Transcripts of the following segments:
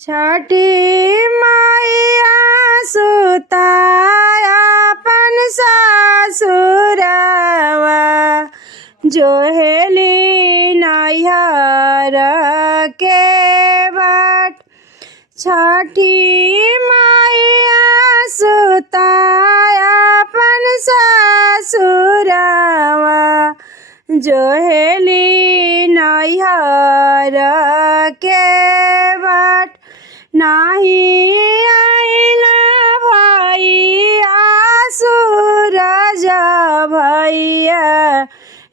छठी मैया सुताया अपन ससुरवा जोहेली नैहर के बाट। छठी मैया सुताया अपन ससुरवा जोहेली नैहर के बाट। नाही आइला भैया सूरज भैया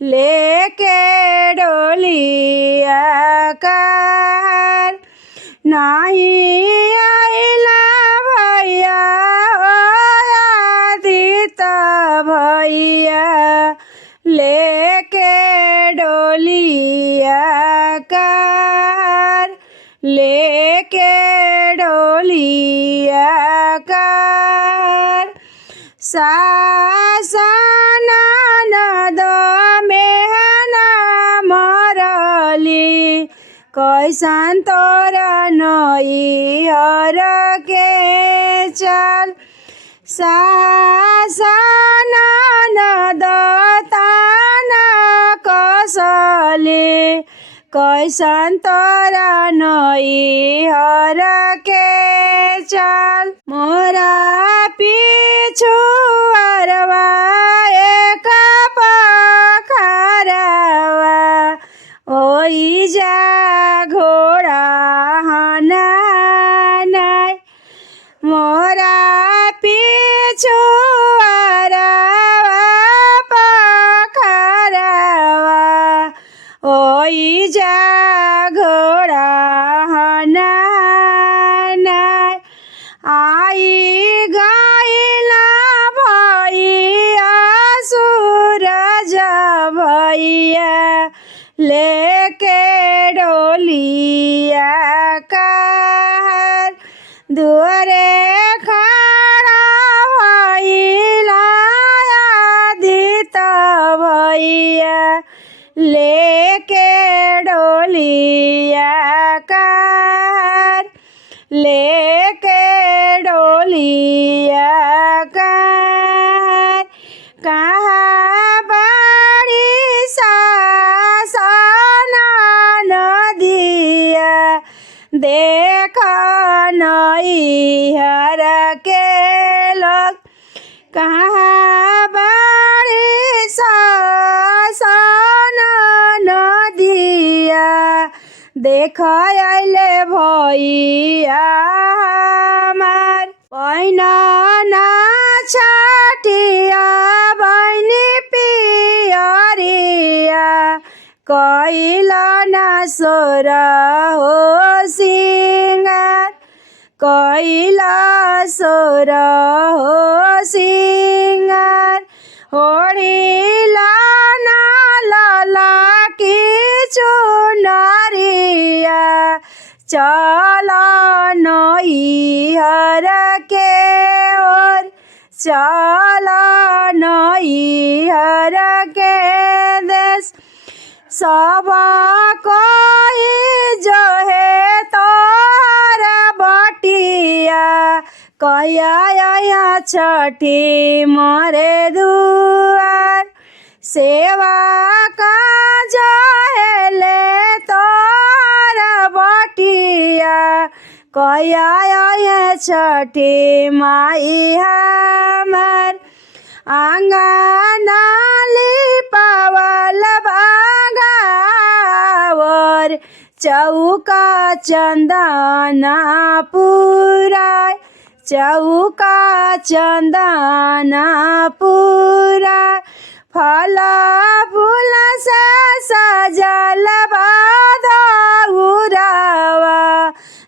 लेके डोलिया कर। नाही आइला भैया आदित भैया लेके डोलिया कर। लेके डोलिया कर। सास ननद मेहना मरली कैसन तोर नैहर के चल। सास ननद ताना कसले कैसन तोर नैहर के चल। मोरा पिछुअरवा एक पखरवा ओइजा घोड़ा हनाय। मोरा पिछुअरवा पखरवा ओइजा घोड़ा हनाय। आई गइला भैया सूरज भैया लेके डोलिया कर। दुआरे खड़ा भइला आदित भैया लेके डोलिया कर। लेके डोलिया कर। कहाँ बाड़ी सास नदिया देख नैहर के लोग। कहाँ बाड़ी सास नदिया देख आइले भैया हमार। पहिना ना छठिया बहिनी पियरिया कैला ना सोर हो सिंगार। कैला सोर हो सिंगार। ओढ़िला ना लाला की चुनरिया चल नैहर के ओर। चल नैहर के देश। सब कोई जो है तोर बटिया कहिया छठी मोरे दुआर। सेवा का जो है ले तोर बटिया कहिया छठी माई हमार। आंगना लिपावल बागावर चौका चंदना पुराय। चौका चंदना पुराय। फल फूल से सजल बादौरवा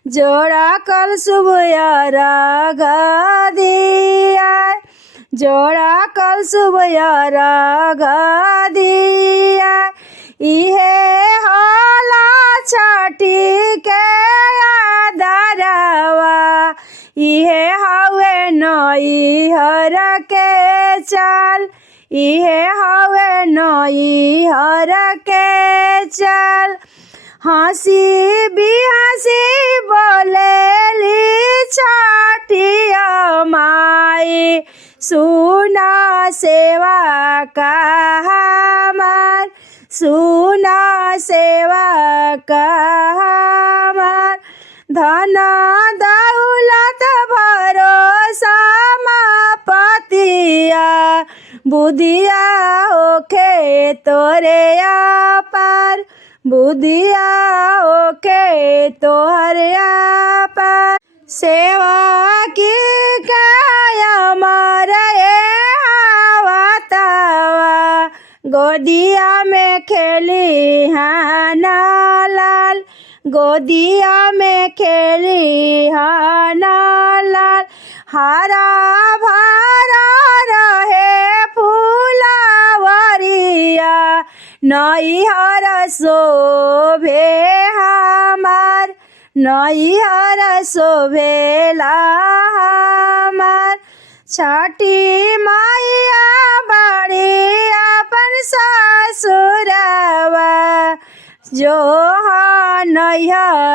जोड़ा कल सुबह राग दिया। जोड़ा कल सुबह राग दिया। इहे होला छठी के आदरवा। इहे हवे नैहर के चल। इहे हवे नैहर के चल। हंसी भी हंसी बोले सुना सेवा का हमार, सुना सेवा का हमार। धन दौलत भरोसा पतिया बुधिया होखे तोरे अपार, बुधिया होखे तोहरे अपार। सेवा की काया मरे आवतावा, गोदिया में खेली हाना लाल, गोदिया में खेली हाना लाल। हरा भरा रहे फूलवरिया, नैहर शोभे हमार, नैहर शोभेला हमार। छठी मैया बड़ी अपन ससुरवा, जो नैहर